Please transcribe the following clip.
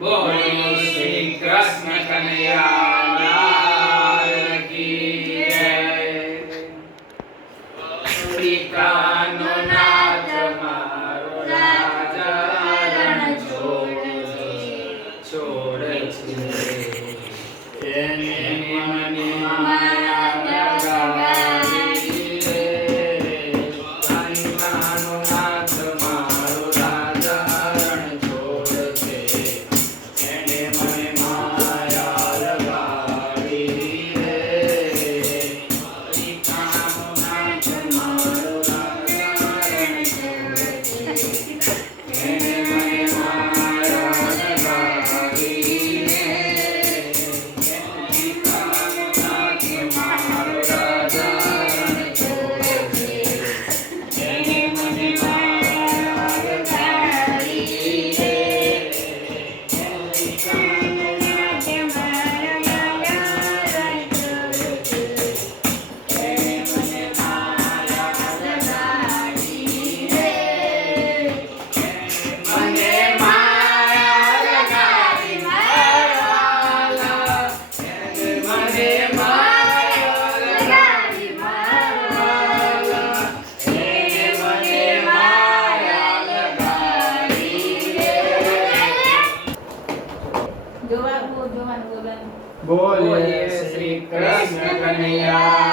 બોલો શ્રી કૃષ્ણ કનૈયા લાલ કી જય. પિતાનો નાથ મારો રાજા રણ છોડ છે. એને મને માયા લગાવી રે. પિતાનો નાથ મારો રાજા રણ છોડ છે. એને મને માયા લગાવી રે. પિતાનો નાથ મારો રાજા રણ છોડ છે. એને મને માયા લગાવી રે. પિતાનો નાથ મારો રાજા રણ છોડ છે. એને મને માયા લગાવી રે. પિતાનો નાથ મારો રાજા રણ છોડ છે. એને મને માયા લગાવી રે. મને માયા લગાવી મારવાલા. એને મને માયા લગાવી મારવાલા. એને મને માયા લગાવી રે. જોવાનું બોલવાનું. બોલીએ શ્રી કૃષ્ણ કનૈયા